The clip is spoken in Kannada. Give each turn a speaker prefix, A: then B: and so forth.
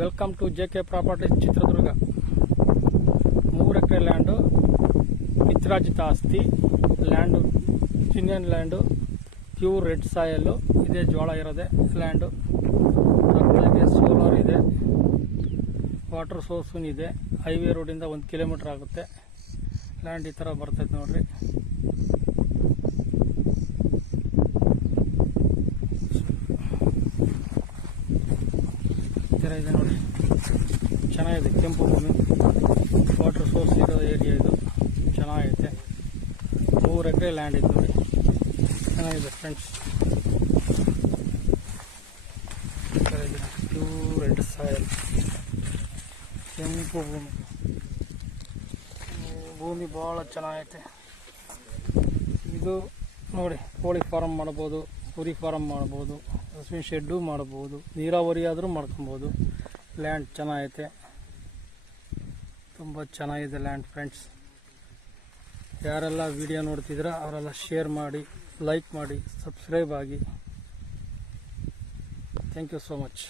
A: Welcome to J K properties Chitradurga ಮೂರು ಎಕರೆ ಲ್ಯಾಂಡು ಪಿತ್ರಾಜಿತ ಆಸ್ತಿ ಲ್ಯಾಂಡು ಚಿನ್ನನ್ ಲ್ಯಾಂಡು ಪ್ಯೂರ್ ರೆಡ್ ಸಾಯಲ್ಲು ಇದೇ ಜೋಳ ಇರೋದೆ ಲ್ಯಾಂಡು ಅದರೊಳಗೆ ಸೋಲಾರ್ ಇದೆ ವಾಟರ್ ಸೋರ್ಸೂ ಇದೆ ಹೈವೇ ರೋಡಿಂದ ಒಂದು ಕಿಲೋಮೀಟ್ರ್ ಆಗುತ್ತೆ. ಲ್ಯಾಂಡ್ ಈ ಥರ ಬರ್ತೈತೆ ನೋಡ್ರಿ. ಥರ ಇದೆ ನೋಡಿ. ಚೆನ್ನಾಗಿದೆ, ಕೆಂಪು ಭೂಮಿ. ವಾಟರ್ ಸೋರ್ಸ್ ಇರೋ ಏರಿಯಾ ಇದು. ಚೆನ್ನಾಗೈತೆ. ಮೂರು ಎಕರೆ ಲ್ಯಾಂಡ್ ಇದೆ ನೋಡಿ. ಚೆನ್ನಾಗಿದೆ ಫ್ರೆಂಡ್ಸ್ ರೆಡ್ ಸಾಯಲ್ ಕೆಂಪು ಭೂಮಿ. ಭೂಮಿ ಭಾಳ ಚೆನ್ನಾಗೈತೆ. ಇದು ನೋಡಿ, ಕೋಳಿ ಫಾರಮ್ ಮಾಡ್ಬೋದು, ಕುರಿ ಫಾರಮ್ ಮಾಡ್ಬೋದು. ಹಸುವಿನ ಶೆಡ್ಡು ಮಾಡ್ಬೋದು. ನೀರಾವರಿ ಆದರೂ ಮಾಡ್ಕೊಬೋದು. ಲ್ಯಾಂಡ್ ಚೆನ್ನಾಗೈತೆ. ತುಂಬ ಚೆನ್ನಾಗಿದೆ ಲ್ಯಾಂಡ್ ಫ್ರೆಂಡ್ಸ್ ಯಾರೆಲ್ಲ ವಿಡಿಯೋ ನೋಡ್ತಿದ್ರ ಅವರೆಲ್ಲ ಶೇರ್ ಮಾಡಿ ಲೈಕ್ ಮಾಡಿ ಸಬ್ಸ್ಕ್ರೈಬ್ ಆಗಿ. Thank you so much